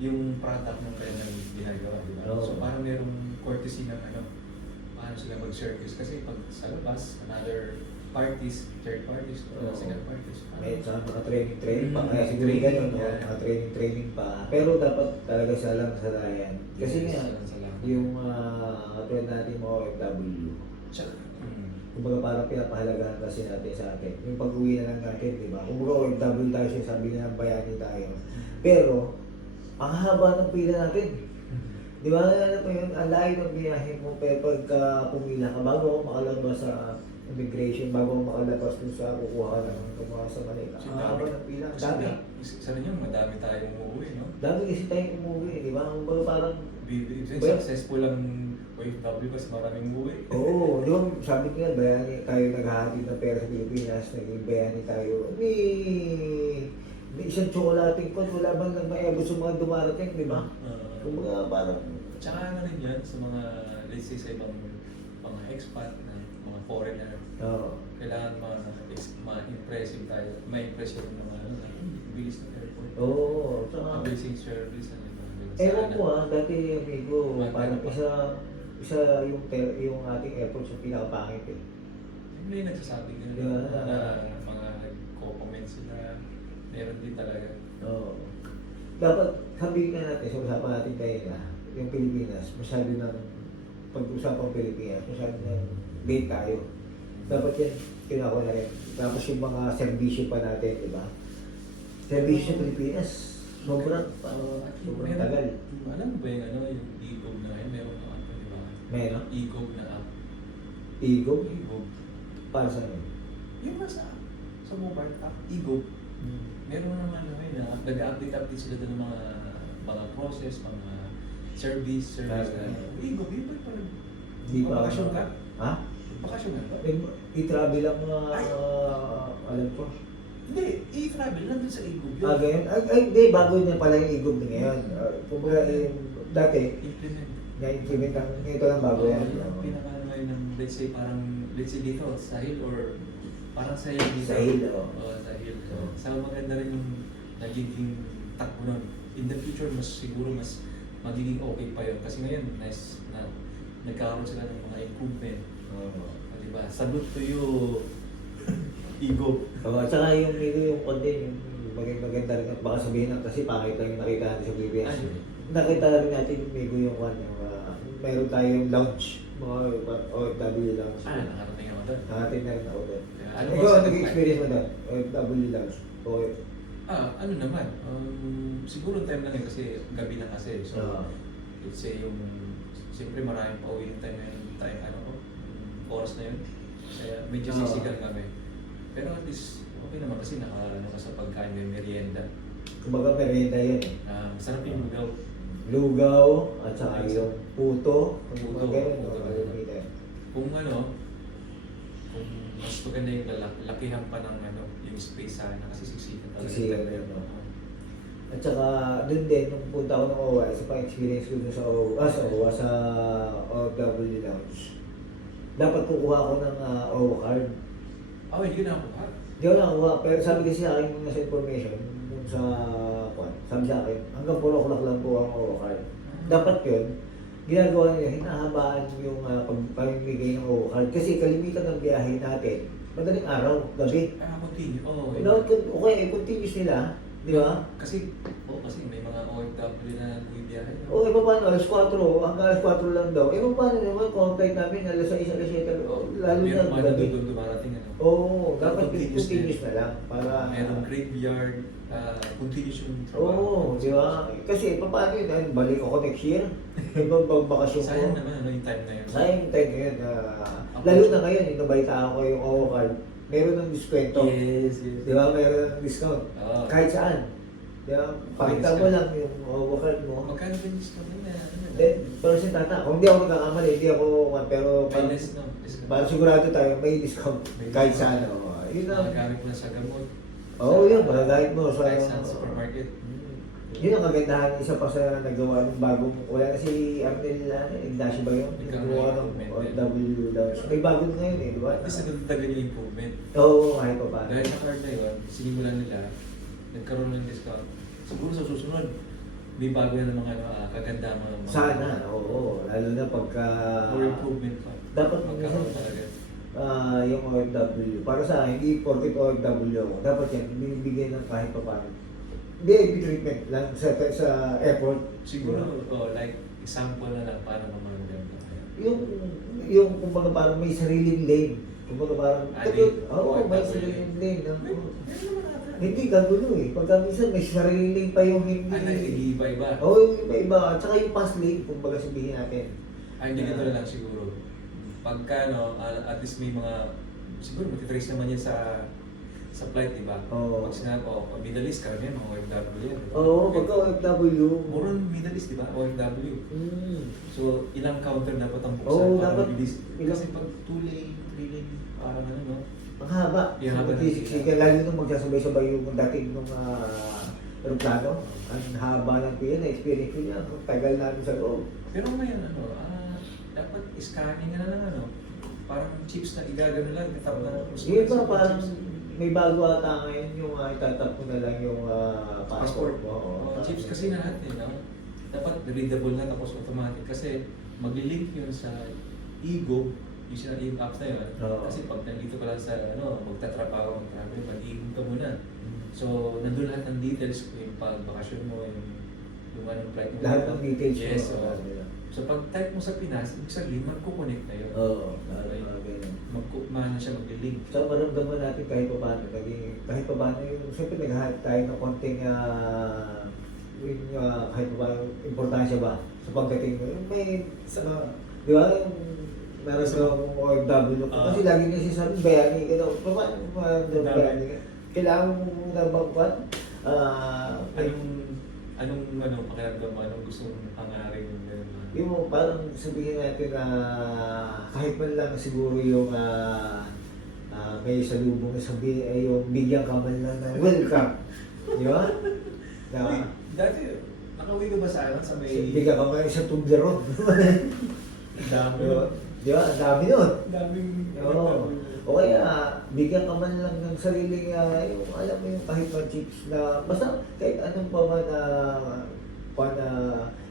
yung product ng kanilang ginagawa, di ba? Oo. So parang merong courtesy ng paano sila mag-service. Kasi pag sa labas, another parties, third parties, Oo. second parties. May saka naka-training pa. Kaya Mm, siguro training, ganun, no? yeah. Naka-training pa. Pero dapat talaga sa lang sa layan. Kasi Yes, nga, salamat. yung katulad natin mga OFW, Tsaka, kumbaga parang pinapahalagahan kasi natin sa atin. Yung pag-uwi na lang natin, di ba? Kumbaga OFW tayo, sabi niya, bayani tayo. Pero, ang haba ng pila natin. Di ba? Alam mo yun, ang layo ng biyahe mo, pero pagka pumila ka, bago ako makalabas sa immigration, bago ako makalabas dun sa kukuha ka ng kumuha sa Manila. Ang haba ng pila. Ang dami. Sa rin yung madami tayong umuwi, no? Dami kasi tayong umuwi, di ba? Kumbaga parang, Successful ang OFW kasi maraming umuwi. oo, di ba? Sabi ko nga, bayani tayo naghahatid ng pera sa Pilipinas, naging bayani tayo. May isang tsokolating kon, wala bang nang maebos sa mga dumarating, di ba? Kumbaga parang, Tsaka ano rin yan sa mga, let's say sa ibang mga expat na mga foreigner, oo. kailangan ma-impressive tayo, ma-impress yung mga bilis ng airport. Oo, tsaka, Amazing service na yun. ewan ko dati amigo, parang isa yung ating airport sa pinakapangit eh. May nagsasabi gano'n Yeah. na mga nagko-comment sila, meron din talaga. Oo. Dapat sabihin na natin, sa usapan natin kayo na, yung Pilipinas, masyado ng pag-usapang Pilipinas, masyado ng late tayo. Dapat yan, kinako na rin. Tapos yung mga serbisyo pa natin, di ba? Serbisyo sa Pilipinas, sobrang tagal. Alam mo ba yung yung e-gov na yun? Meron na app, di ba? Meron? E-gov na app. Igo? E-gov. Para sa yun? Yung sa mobile app, e-gov. Meron naman na nag-update sila doon ng mga process, mga service na. E-gov, yun pa pala. Hindi pa. Bakasyon ka? Ha? Bakasyon ka ba? I-travel lang alam ko. Hindi, e-travel lang din sa e-gov yun. Ganyan? Ay, hindi, bago niya pala yung Igo na ngayon. Kumbaga, dati, Implement. na-implement ang ito lang bago yan. Yung pinaka ng, let's say dito, Sahil or parang Sahil dito. Sahil, oo. Oo, Sahil. Oo. So maganda rin yung nagiging takbo nun. In the future, siguro mas magiging okay pa yun. Kasi ngayon, nice na nagkaroon sila ng mga improvement. Oo. Diba? Salute to you, Igo. At saka yung content, yung maganda rin, baka sabihin na kasi pangit lang yung nakita natin sa PBS. Ano? Nakita rin natin yung Migo yung meron tayong lounge, mga OFW lounge. Nakarating ako doon. Nakating na rin ako doon. Ano Ikaw, ba- nag-experience mo doon? OFW lounge? Ano naman, siguro time lang yun kasi gabi na kasi. So, Oo. let's say siyempre maraming pa uwi ng time na yun, oras na yun. Kaya medyo Oo. sisigan kami. Pero at least, okay naman kasi naka sa pagkain, may merienda. Kumbaga merienda yun eh. Masarap yung lugaw. Lugaw, at saka yung puto. Puto. Mga ganun, Puto. Kung kung mas maganda yung lakihan pa ng yung space sana kasi siksikan talaga. Siksikan rin, no? At saka doon din, nung punta ako ng OWA, isa pa experience ko dun sa OWA, sa OFW Lounge. Dapat kukuha ako ng OWA card. Hindi na ako ha? Hindi ako nakakuha, pero sabi kasi sa akin nung nasa information, nung sabi sa akin, hanggang 4 o'clock lang po ang OWA card. Dapat yun, ginagawa nila, hinahabaan yung pamimigay ng OWA card. Kasi kalimitan ng biyahe natin, madaling araw, gabi. Continue. Okay, continuous nila, Di ba? Kasi may mga OFW na bumibiyahe. No? O, paano, alas 4, hanggang alas 4 lang daw. Paano naman, contact namin, alas 6, alas 7, lalo Meron na pa gabi. doon dumarating ano. Oo, dapat Continuous continuous na lang. Para, Merong graveyard, continuous yung Oo, trabaho. di ba? Kasi, paano yun, balik ako next year. Ibang bakasyon ko. Sayang naman ano yung time na yun. Sayang yung time ngayon. Lalo na ngayon, nabalita ako yung OWCARD, meron ng diskwento. Yes. Di ba? Meron ng discount. Oo. Kahit saan. Di ba? Pakita mo lang yung OWCARD mo. Magkano ba yung discount nila? Then, pero si Tata, kung hindi ako nagkakamali, hindi ako, pero May less, no? Discount. para sigurado tayo, may discount May kahit discount. saan. Yun ang, Magagamit mo na sa gamot. oo yun, magagamit mo sa, Kahit sa supermarket. yun ang kagandahan, isa pa sa nagawa ng bagong, wala na si Arnel, Ignacio ba yun? Ikaw Nagawa na ng improvement. OFW daw. May bago na ngayon di ba? At least nagdadagan yung improvement. Oo, kahit pa paano. Dahil sa card na yun, sinimulan nila, nagkaroon ng discount. Siguro sa susunod, may bago na ng mga kagandahan mga Sana, oo. Lalo na pagka... More improvement pa. Dapat magkaroon minsan, talaga. yung OFW. Para sa akin, hindi porket OFW ako. Dapat yan, binibigyan ng kahit pa paano. Hindi, treatment lang sa airport. Siguro, like, example na lang para mamanggan ka. Yung kumbaga parang may sariling lane. Kumbaga parang, Oo, may sariling lane. Hindi kagulo Pagka minsan may sariling lane pa yung hindi. Nag-iiba-iba. Oo, yung iba-iba. At saka yung pass lane, kumbaga sabihin natin. Hindi ganito na lang siguro. Pagka, at least may mga, siguro matitrace naman yan sa flight, di ba? Oo. Pag sinabi ko, Middle East, karamihan mga OFW yan. Diba? Oo, pagka OFW. More on Middle East, di ba? OFW. So, ilang counter dapat ang buksan Oo, para dapat mabilis? ilang- Kasi pag 2 lane, 3 lane, parang ano, no? Ang haba. Yung haba ng Siksikan, lalo nung magsasabay-sabay yung dating ng aeroplano. Ang haba ng piya, na-experience ko niya. Ang tagal namin sa loob. Pero ngayon, dapat scanning na lang, ano? Parang chips na igagano lang, tap na. Yun ba, parang may bago ata ngayon yung itatap ko na lang yung passport Passport. mo. Chips kasi lahat, no? Dapat readable na tapos automatic kasi maglilink yun sa Ego, yung apps na yun. Oo. Kasi pag nandito ka lang sa magtatrabaho, mag-travel, mag-iinom ka muna. So, nandun lahat ng details, yung pag-bakasyon mo, yung anong flight mo. Lahat ng details mo. Yes, so pag type mo sa Pinas, ibig sabihin, magkukonect na yun. Oo, mga ganyan. Magkukumahan na siya mag-link. So, maramdaman natin kahit pa paano, kahit pa paano yung, siyempre naghahanap tayo ng konting, kahit pa paano, importansya ba sa pagdating mo. May, di ba, yung meron sa OFW ko. Kasi lagi niya sinasabi, bayani ka daw. Paano bayani ka? Kailangan mo na bang Anong pakiramdam mo? Anong gusto mong pangarin mo? yung parang sabihin natin na kahit man lang siguro yung may salubong na sabihin ay yung bigyan ka man lang ng welcome. Di ba? Na, Dati, nakauwi ka ba sa sa may... bigyan ka man sa Tublerone. Dami. Di ba? Ang dami nun. Daming... Oo. O kaya, bigyan ka man lang ng sariling, yung alam mo yung kahit man chips na, basta kahit anong pa man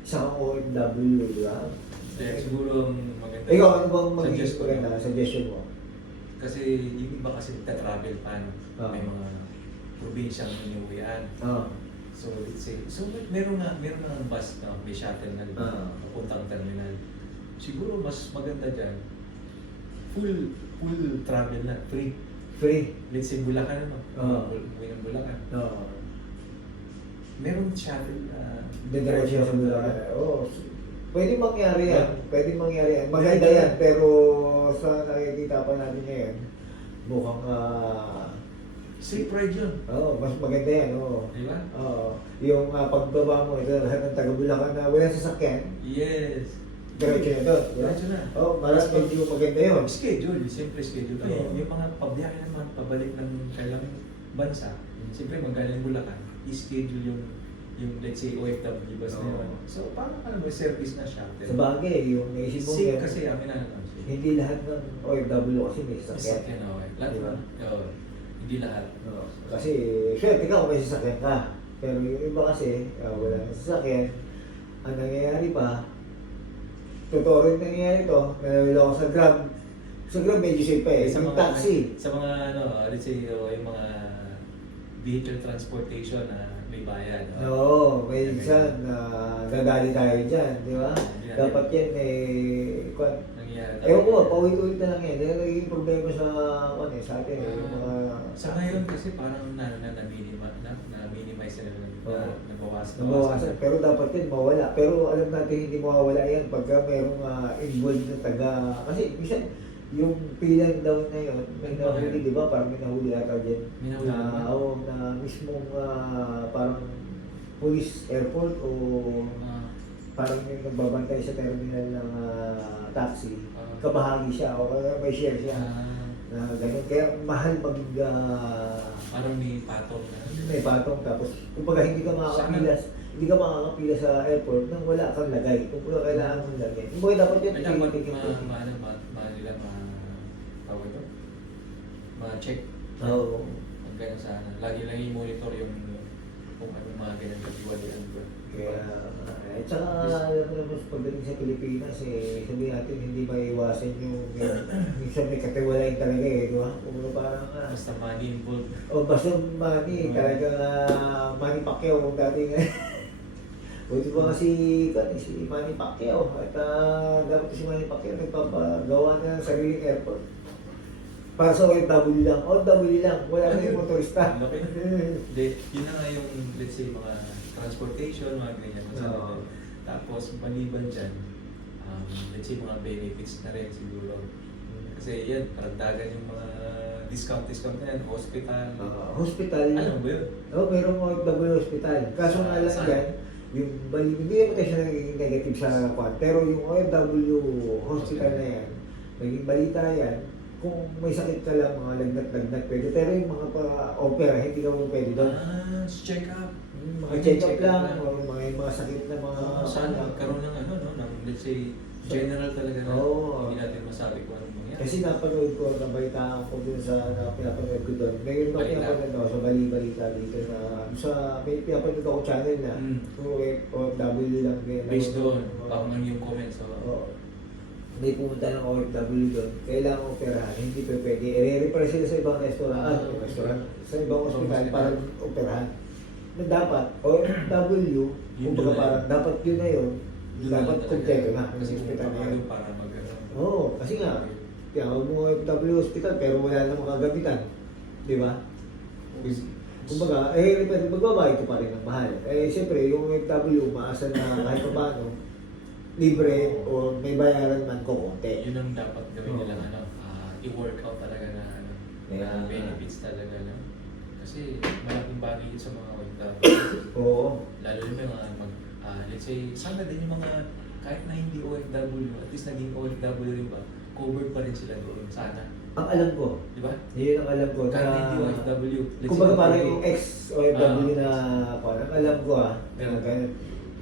isang OFW, di ba? Kaya siguro ang maganda... Ikaw, ano bang Suggest ko magiging lang. suggestion mo? Kasi yung iba kasi nagta-travel pa, no? May mga probinsyang inuwian. So let's say, meron na bus na may shuttle na papuntang terminal. Siguro mas maganda dyan, full travel na, free. Free? Let's say Bulacan naman. Uwi ng Bulacan. Meron shuttle Didiretso sa Bulacan. Oo. Pwede mangyari yan. Pwede mangyari yan. Maganda yan. Pero sa nakikita pa natin ngayon, mukhang safe ride yun. mas maganda yan. Di ba? Yung pagbaba mo, ito lahat ng taga Bulacan na walang sasakyan, Yes. diretso na doon. Diretso na. Parang medyo maganda yun. Schedule, siyempre schedule. Yung mga pabiyahe naman, pabalik ng kailang bansa, siyempre magaling Bulacan, i-schedule yung let's say OFW bus na yun. So parang may service na siya. Sa bagay, yung naisip mo Safe yan, kasi amin na naman. hindi lahat ng OFW kasi may sasakyan. Sasakyan, lahat Diba? hindi lahat. Kasi, syempre ikaw may sasakyan ka. Pero yung iba kasi, wala nang sasakyan. Ang nangyayari pa, totoo rin nangyayari to, nangyayari ako sa Grab. Sa Grab medyo safe pa yung taxi. Sa mga let's say yung mga vehicle transportation na may bayad. Oo, may minsan nadali tayo dyan, di ba? Dapat yan Nangyayari. ewan ko, paulit-ulit na lang yan. Yan ang naging problema sa atin. Yung mga, Sa ngayon kasi parang na-minimize na nabawasan. Pero dapat yan mawala. Pero alam natin hindi mawawala yan pagka mayroong involved na taga... Kasi minsan, yung pilang down na yun, may nahuli, di ba? Parang may nahuli ata dyan. May nahuli Na, na mismong parang police airport o parang yung nagbabantay sa terminal ng taxi. Kabahagi siya o may share siya. Na ganun. Kaya mahal maging parang may patong na. may patong tapos kumbaga hindi ka makakapila sa airport nang wala kang lagay. Kumbaga kailangan mong lagay. Kumbaga dapat yun Ay, dapat ma-check. Oo. Ang ganun sana. Lagi lang i-monitor yung kung anong mga ganun naghiwalayan ba. Kaya, tsaka alam mo naman pagdating sa Pilipinas, sabihin natin hindi maiwasan yung minsan may katiwalain talaga di ba? Kung parang Basta money involved. o basta money, talaga Manny Pacquiao kung dati nga. Buti pa nga si Manny Pacquiao at dapat si Manny Pacquiao nagpapagawa na ng sariling airport. Para sa OFW lang, wala na yung motorista. Laki na. Hindi, yun na nga yung, let's say, mga transportation, mga ganyan. Oo. Tapos, maliban dyan, let's say, mga benefits na rin siguro. Kasi yan, karagdagan yung mga discount na yan, hospital. Hospital. Alam mo ba yun? Oo, mayroong OFW hospital. Kaso nga lang Saan? yan, hindi naman tayo siya naging negative sa kwan. Pero yung OFW hospital na yan, naging balita yan, kung may sakit ka lang, mga lagnat-lagnat pwede. Pero yung mga pa-opera, hindi ka mo pwede doon. Check up. Mga check-up lang, o mga sakit na mga... Sana magkaroon ng ng, let's say, general talaga na hindi natin masabi kung anong mangyari. Kasi napanood ko, nabalitaan ko dun sa pinapanood ko doon. Ngayon ba pinapanood sa bali-balita dito na may pinapanood ako channel na OFW lang din. Based doon, baka yung comments. May pumunta ng OFW doon, kailangan operahan, hindi pa pwede. I-refer sila sa ibang restaurant, sa ibang hospital para operahan. Na dapat, OFW, kumbaga parang dapat yun na yun, dapat kumpleto na Kasi yung hospital na yun. para Oo, kasi nga, tinawag mo OFW hospital pero wala namang kagamitan. Di ba? Kumbaga, magbabayad ko pa rin ng mahal. Siyempre, yung OFW, maasa na kahit pa paano, libre o may bayaran man ko konti. Yun ang dapat gawin nila, i-work out talaga na benefits talaga. Kasi malaking bagay yun sa mga OFW. Oo. Lalo yung mga let's say, sana din yung mga kahit na hindi OFW, at least naging OFW rin ba, covered pa rin sila doon, sana. Ang alam ko, Di ba? yun ang alam ko Kahit na... hindi OFW. Kumbaga parang yung ex-OFW na parang alam ko ganun.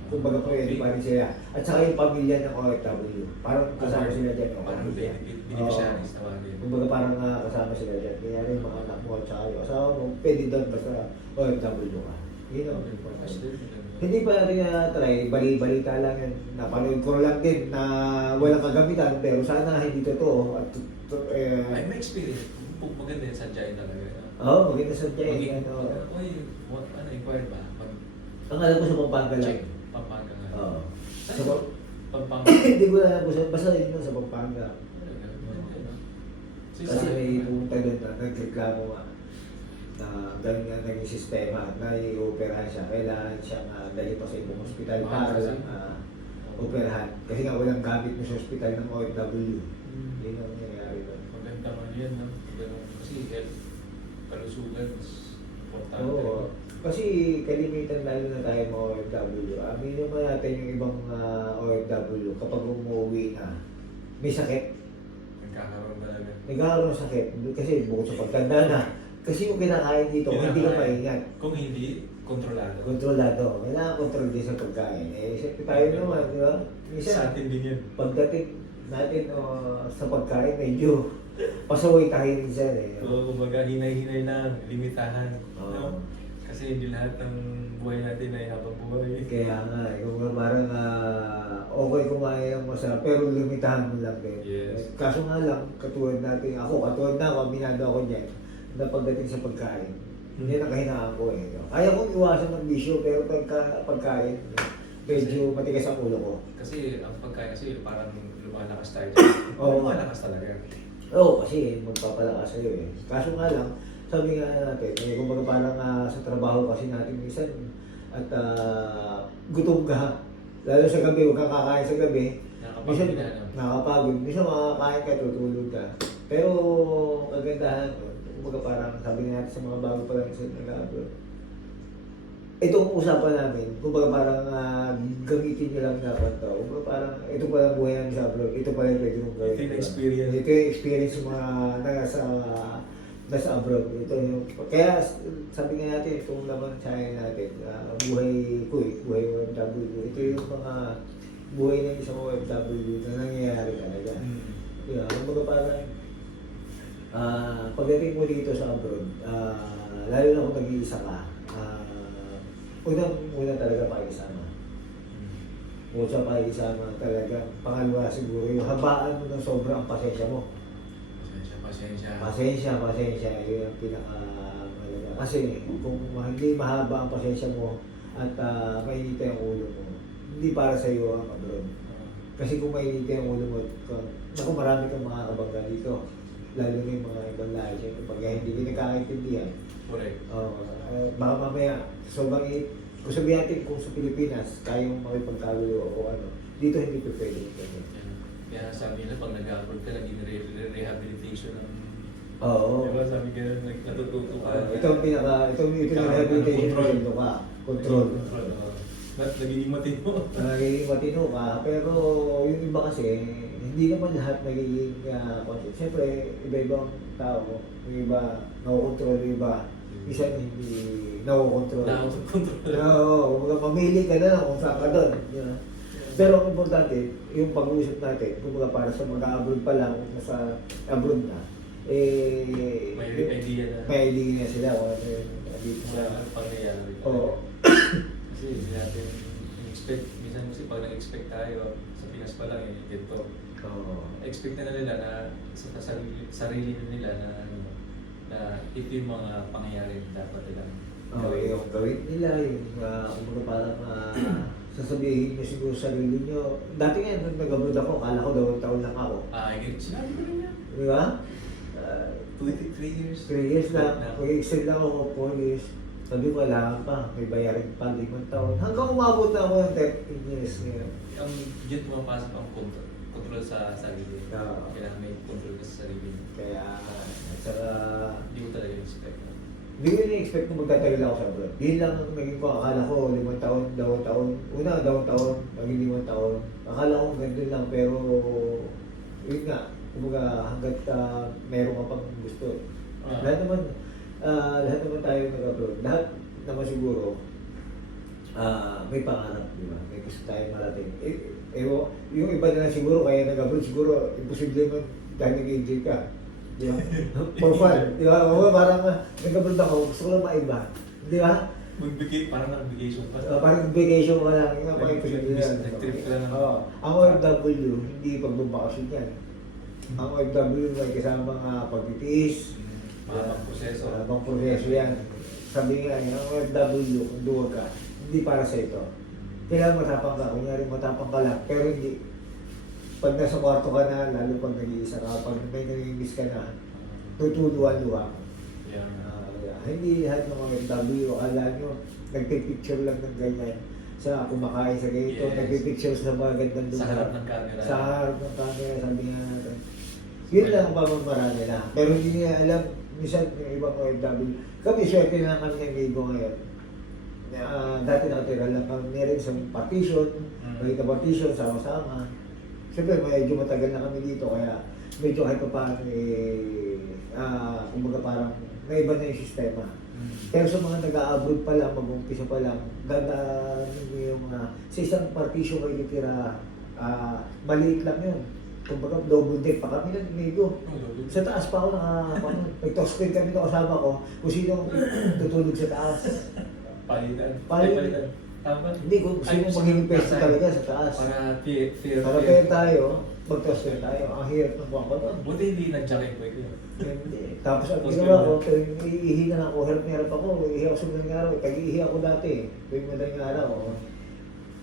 Kumbaga po yun, parang sila. At saka yung pamilya ng OFW, parang kasama sila dyan. Parang beneficiaries na bagay. Kumbaga parang kasama sila dyan. Kaya rin mga anak mo at saka yung asawa mo, pwede doon basta OFW ka. Yun ang important. Hindi pa natin na-try, bali-balita lang yun. Napanood ko lang din na walang kagamitan, pero sana hindi totoo. At, Ay, may experience. Maganda yun sa Jai talaga. Oo, maganda sa Jai. Inquired ba? Ang alam ko sa Pampanga lang. Check. Pampanga nga. Oo. Sa Pampanga. Hindi ko alam kung saan, basta yun lang sa Pampanga. Kasi may pumunta doon na nagreklamo nga na ganun nga naging sistema na i-operahan siya. Kailangan siya dali pa sa ibang hospital para lang operahan. Kasi nga walang gamit mo sa hospital ng OFW. Yun ang nangyayari doon. Maganda nga yan, no? Kasi health, kalusugan is importante. Oo. Kasi kalimitan lalo na tayo mga OFW. Amin naman natin yung ibang OFW kapag umuwi na may sakit. Nagkakaroon talaga. Nagkakaroon ng sakit. Kasi bukod sa pagtanda na. Kasi yung kinakain dito, hindi ka maingat. Kung hindi, kontrolado. Kontrolado. Kailangan control din sa pagkain. Siyempre tayo naman, di ba? Sa atin din yan. Pagdating natin sa pagkain, medyo pasaway tayo minsan So, kumbaga, hinay-hinay lang, limitahan. Oo. No? Kasi hindi lahat ng buhay natin ay habang buhay. Kaya nga, kung parang okay kumain ang masarap, pero limitahan mo lang din. Yes. Kaso nga lang, katulad na ako, aminado ako dyan, na pagdating sa pagkain, Yan ang kahinaan ko eh. Kaya kong iwasan ng bisyo, pero pagkain, medyo matigas ang ulo ko. Kasi ang pagkain kasi parang lumalakas tayo dyan. Oo. Lumalakas talaga. Oo, kasi magpapalakas sa'yo eh. Kaso nga lang, sabi nga natin, kumbaga parang sa trabaho kasi natin minsan, at gutom ka, lalo sa gabi, huwag kang kakain sa gabi, minsan nakakapagod, minsan makakain ka, tutulog ka. Pero kagandahan, kumbaga parang sabi nga natin sa mga bago pa lang sa nag-upload, itong usapan namin, kumbaga parang gamitin nyo lang dapat to. Kumbaga parang ito palang buhay namin sa abroad, ito pala yung pwede mong gawin. Ito yung experience. Ito yung experience ng mga nasa abroad. Ito yung, kaya sabi nga natin, itong laman China natin, buhay ko eh, buhay OFW. Ito yung mga buhay ng isang OFW na nangyayari talaga. Yeah, kumbaga parang pagdating mo dito sa abroad, lalo na kung nag-iisa ka, unang talaga pakikisama. Sa pakikisama talaga. Pangalawa siguro yung habaan mo ng sobrang pasensya mo. Pasensya. Yun ang pinaka-malaga. Kasi kung hindi mahaba ang pasensya mo at mainita yung ulo mo, hindi para sa iyo ang abroad. Kasi kung mainita yung ulo mo, naku marami kang makakabangga dito. Lalo na yung mga ibang lahi dyan. Pag hindi ka nagkakaintindihan, Correct. baka mamaya, sobrang kung sabihin natin kung sa Pilipinas, kayong makipagkagulo o ano, dito hindi pa pwede. Kaya sabi nila, pag nag-upload ka, naging rehabilitation ng... Oo. Diba sabi ka, natututo ka. Ito yung rehabilitation Control. ng ka. Control. Nagiging matino. Nagiging matino ka, pero yung iba kasi, hindi naman lahat nagiging control. Siyempre, iba-ibang tao, yung iba, nakokontrol yung iba. Isa hindi nakokontrol. Oo, mamili ka na lang kung saan ka doon. Pero ang importante, yung pag-uusap natin, kumbaga para sa mag-abroad pa lang, nasa abroad na, may idea na. May idea na sila kung ano yung dito sa... pangyayari. Oo. Kasi hindi natin expect, minsan kasi pag nag-expect tayo, sa Pinas pa lang, ganito. Expect na nila na sa sarili nila na ito yung mga pangyayari na dapat nilang yung gawin nila, yung kumbaga parang sasabihin nyo siguro sa sarili nyo. Dati nga, nung nag-abroad ako, akala ko 2 taon lang ako. Sinabi ko rin yan. Di ba? 3 years. 3 years lang. Mag-extend lang ako 4 years. Sabi ko, kailangan pa. May bayarin pa 5 taon. Hanggang umabot na ako ng 13 years ngayon. Ang diyan pumapasok ang control sa sarili. Kailangan may control ka sa sarili. Kaya, at saka, Hindi ko talaga expect. hindi ko na-expect na magtatagal ako sa abroad. Yun lang ang naging ko. Akala ko 5 taon, 2 taon. Una, 2 taon, maging 5 taon. Akala ko ganun lang, pero yun nga. Kumbaga, hanggat meron ka pang gusto. Lahat naman tayo nag-abroad. Lahat naman siguro, may pangarap, di ba? May gusto tayo marating. Yung iba na lang siguro, kaya nag-abroad, siguro, imposible man dahil nag-enjoy ka. Di ba? For fun. Di ba? Parang nag-abroad ako, gusto ko lang maiba. Di ba? Parang nag-vacation pa. Parang vacation ka lang. Yung mga imposible yan. Nag-trip ka lang. Ang OFW, hindi pagbabakasyon yan. Ang OFW may kasamang pagtitiis. Mahabang proseso. Mahabang proseso yan. Sabi nga, ang OFW, kung duwag ka, hindi para sa ito. Kailangan matapang ka, kunyari matapang ka lang, pero hindi. Pag nasa kwarto ka na, lalo pag nag-iisa ka, pag may nag-miss ka na, tutuluan-luha ka. Hindi lahat ng mga OFW, akala nyo, nagpipicture lang ng ganyan sa kumakain sa ganito, nagpipicture sa mga gandang lugar. Sa harap ng camera. Sa harap ng camera, sabi nga natin. Yun lang ang pamamara nila. Pero hindi niya alam, minsan yung ibang OFW. Kami, swerte na kami ng Ligo ngayon. Dati nakatira lang kami rin sa partition, maliit na partition, sama-sama. Siyempre, medyo matagal na kami dito, kaya medyo kahit pa paano kumbaga parang naiba na yung sistema. Pero sa mga nag-a-abroad pa lang, mag-umpisa pa lang, ganda yung sa isang partition kayo titira, maliit lang yun. Kumbaga, double deck pa kami ng Ligo. Sa taas pa ako may talk screen kami ng kasama ko kung sino tutulog sa taas. Palitan. Tama. Hindi, kung sino magiging pwesto talaga sa taas. Para fair. Para fair tayo. mag-transfer tayo. Ang hirap ng buwan ko doon. Buti hindi nag-jacket ko yun. Hindi. Tapos ang Tapos ginawa ko, ganun. pero iihi na lang ako, hirap na hirap ako. Iihi ako sa madaling araw. Tag-iihi ako dati. Tuwing madaling araw.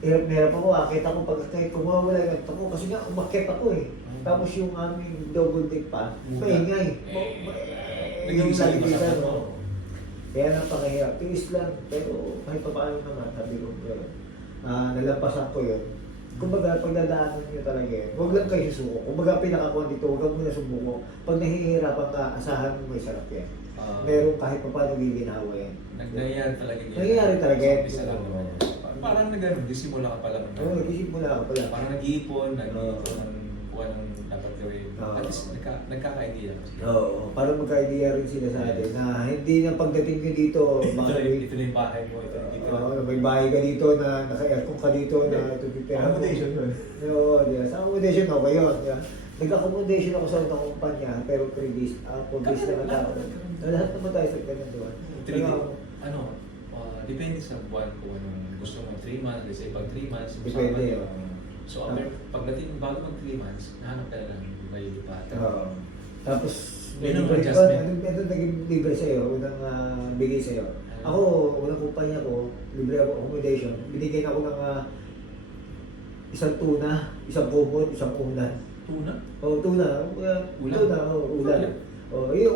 Hirap na hirap ako. Akit ako pag kahit kumawala yung ako kasi nga umakit ako eh. Tapos yung aming double deck pa, maingay. Yung Nag-iisa lagi yung dito, masakit. no? Kaya napakahirap. Tiis lang. Pero kahit pa paano naman, sabi ko, nalampasan ko yun. Kumbaga, pagdadaanan nyo talaga yun, huwag lang kayo susuko. Kumbaga, pinakakuha dito, huwag kang muna sumuko. Pag nahihirapan ka, asahan mo may sarap yan. Meron kahit pa paano giginawa yan. Nangyayari talaga yun. Nangyayari talaga yan. Sa umpisa lang naman yan. Parang nagsimula ka pa lang. Oo, nag-isip mo na ako pala. Parang nag-iipon ng kuha ng dapat gawin. Oo. At least nagkaka-idea kasi. Oo, parang magka-idea rin sila sa atin na hindi na pagdating nyo dito, Ito baka na yung bahay mo, ito na yung titira. Oo, may bahay ka dito na naka-aircon ka dito na ito pipera mo. Accommodation yun. Oo, di ba? Sa accommodation okay yun. Di ba? Nag-accommodation ako sa unang kumpanya, pero 3 days, 4 days na katao. Lahat naman tayo sa ganun, di ba? 3 days. Depende sa buwan kung anong gusto mo. 3 months, let's say pag 3 months. Depende, kasama yun. So after, pagdating bago mag 3 months, nahanap ka na lang may lipat. Oo. Tapos, Yun ang libre adjustment. ko, ito naging libre sa'yo, unang bigay sa'yo. Ako, unang kumpanya ko, libre ako accommodation. Binigyan ako ng isang tuna, isang kumot, isang ulan. Tuna? O, tuna. Ulam? Tuna, ulan. O, yun,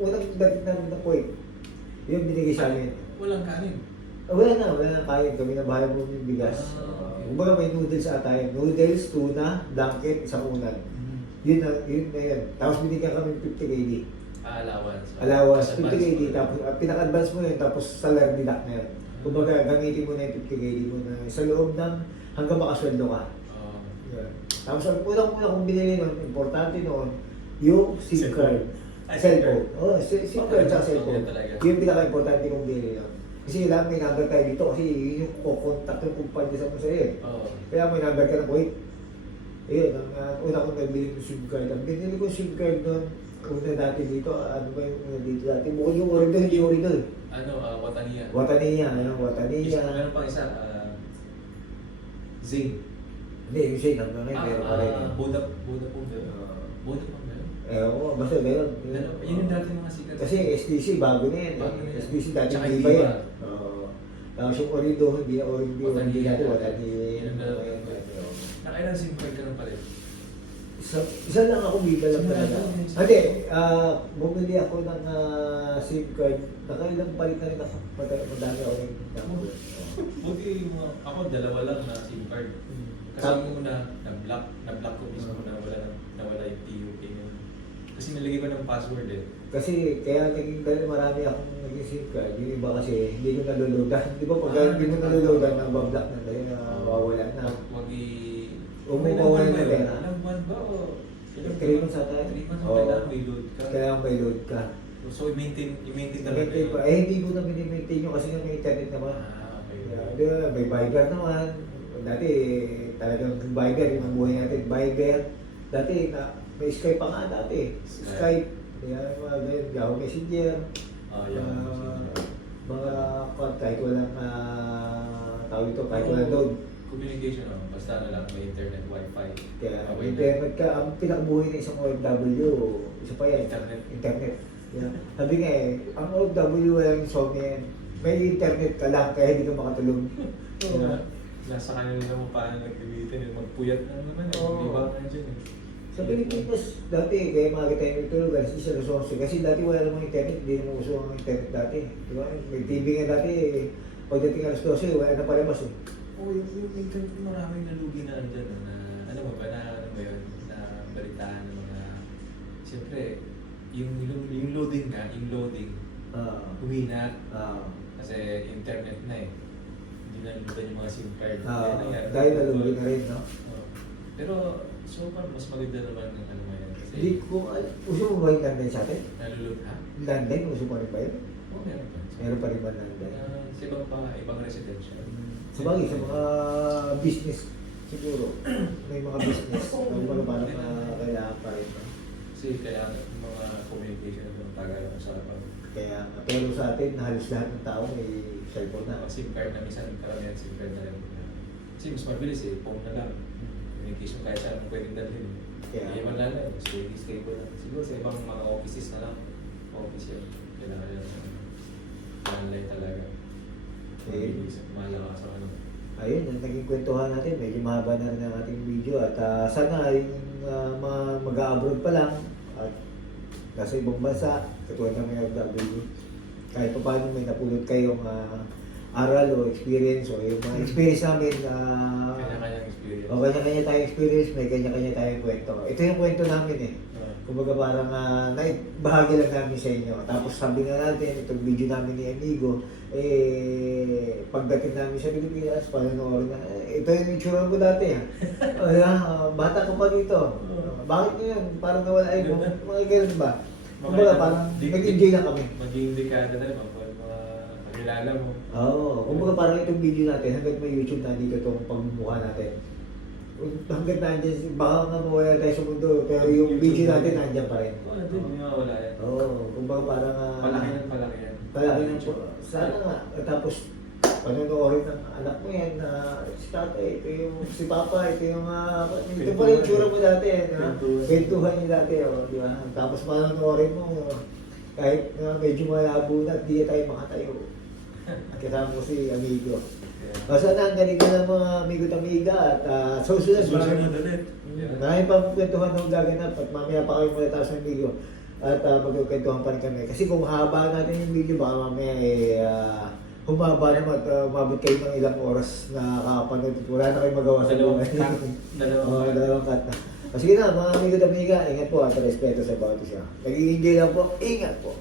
unang dating namin na point. Yun binigay sa amin. Walang kanin. Wala na kain kami na bahay mo yung bigas. Kumbaga may noodles ata yun. Noodles, tuna, blanket, isang unan. Yun na yun. Tapos binigyan kami 50 KD. Allowance. Allowance, Advance 50 KD. mo. Tapos pinaka-advance mo yun, tapos salary deduct na yun. Kumbaga gamitin mo na yung 50 KD mo na sa loob ng hanggang makasweldo ka. Oo. Yun. Tapos ang unang-una kong binili nun, importante noon, yung SIM card. Ay, Cellphone. Oo, SIM card at cellphone. Yun talaga. Yun yung pinaka-importante kong binili nun. Kasi kailangan may number tayo dito kasi yun yung kukontak yung kumpanya sa mo sa'yo eh. Oo. Kaya may number ka na point. Ayun, ang una kong nabili ng SIM card. Ang binili ko SIM card nun, una dati dito, ano ba yung una dito dati? Bukod yung Orido, hindi Orido. Watania. Watania, ayun, Watania. Meron pang isa, Zing. Hindi, yung Shane, hanggang ngayon, meron pa rin. Vodafone meron. Vodafone meron. Oo, basta meron. Yun yung dati mga sikat. Kasi SDC, bago na yan. Bago na yan. SDC dati Tsaka hindi hindi ba ba? yan? Oo. Tapos yung Orido, hindi na Orido, hindi dati, Watania. Yun na. Nakailan SIM card ka ng palit? Isa lang ako bida lang Simula talaga. lang, Hindi, bumili ako ng SIM card. Nakailang palit na rin ako. Madami ako yung number. Buti ako dalawa lang na SIM card. Kasi yung una, na-block ko mismo na nawala yung PUK niya. Kasi nilagay ko ng password eh. Kasi kaya naging dahil marami akong naging SIM card. Yung iba kasi hindi ko naluludan. Di ba pag hindi mo naluludan, nabablock na tayo, nawawala na. Huwag Umuwi na pera. Ilang buwan ba o? 3 months ata yun. 3 months Oo. kailangan may load ka. Kaya may load ka. So i-maintain talaga Maintain pa. yun. Eh, hindi ko na minimaintain yun kasi nga may internet naman. Okay. Yeah, di ba? May Viber naman. Dati talagang Viber, yung ang buhay natin. Viber. Dati may Skype pa nga dati. Skype. Yan, mga ganyan. Yahoo Messenger. Mga kahit walang tawag ito, kahit walang load. Communication basta na lang may internet, wifi. Kaya Okay may na. internet ka. Ang pinakabuhay ng isang OFW, isa pa yan. Internet. Internet. Yeah. Sabi nga ang OFW walang insomnia yan. May internet ka lang kaya hindi ka makatulog. Yeah. Nasa kanila naman paano nag-ibitin, magpuyat na naman eh. Oo. Di ba na dyan eh. Sa Pilipinas, dati kaya maaga tayo nagtulog, alas 10, alas 11. Kasi dati wala namang internet, hindi naman uso ang internet dati. Di ba? May TV nga dati, pagdating alas 12, wala na palabas eh. Oo, yung internet maraming nalugi na dyan na ano mo ba na ano mo yun, na balitaan ng mga siyempre yung loading nga, yung loading uwi na kasi internet na eh. Hindi na lumitan yung mga SIM card. Kaya nangyari. Dahil nalugi na rin, no? Oo. Pero so far mas maganda naman ng ano mo yan kasi Hindi ko, uso mo ba yung landline sa atin? nalulog ha? Landline, uso mo rin ba yun? Oo, meron pa. Meron pa rin ba landline? Sa ibang residential. Sabagay, sa mga business, siguro, may mga business, kumbaga parang kailangan pa rin. No? Kasi kaya yung mga communication ng tagal sa kapag Kaya, pero sa atin, halos lahat ng tao may cellphone na. SIM card na minsan karamihan SIM card na rin. Kasi mas mabilis eh, phone na lang. Communication kahit saan mo pwedeng dalhin. Kaya, Hindi man lang eh, stable lang. Siguro sa ibang mga offices na lang. Office yun. Kailangan yun. Online talaga. Eh. Malakas ang ano. ayun, ang naging kwentuhan natin, medyo mahaba na rin ang ating video at sana yung mag-a-abroad pa lang at nasa ibang bansa, katulad ng mga FW, kahit pa paano may napulot kayong aral o experience o yung mga experience namin Kanya-kanyang experience. o kanya-kanya tayong experience, may kanya-kanya tayong kwento. Ito yung kwento namin eh. Kumbaga parang bahagi lang namin sa inyo. Tapos sabi nga natin, itong video namin ni Amigo, pagdating namin sa Pilipinas, panonoorin na, ito yung itsura ko dati bata ko pa dito. Bakit ngayon? Parang nawala yung mga ganun ba? Kumbaga parang nag-enjoy lang kami. Maging dekada na naman, mga kakilala mo. Oo, kumbaga parang itong video natin, hanggang may YouTube na dito itong pagmumukha natin. Hanggang nandiyan, baka nga mawala tayo sa mundo, pero yung video natin nandiyan pa rin. Wala din, hindi mawala yan. Oo, kumbaga parang Palaki yan, palaki yan. palaki ng sana nga. Tapos, panonoorin ng anak mo yan na si tatay, ito yung si papa, ito yung ito pala yung tsura mo dati, kwentuhan niyo dati, di ba? Tapos panonoorin mo, kahit medyo malabo na, di na tayo makatayo. Kasama mo si Amigo. Sana ang galing na ng mga amigo't amiga at susunod ulit. maraming pa kwentuhan ng gaganap at mamaya pa kayo mula taas ng video at magkwentuhan pa rin kami. Kasi kung haba natin yung video, baka mamaya humaba naman at umabot kayo ng ilang oras na kakapanood at wala na kayong magawa sa buhay. Dalawang cut na. Sige na, mga amigo't amiga, ingat po at respeto sa bawat isa. Nag-i-enjoy lang po, ingat po.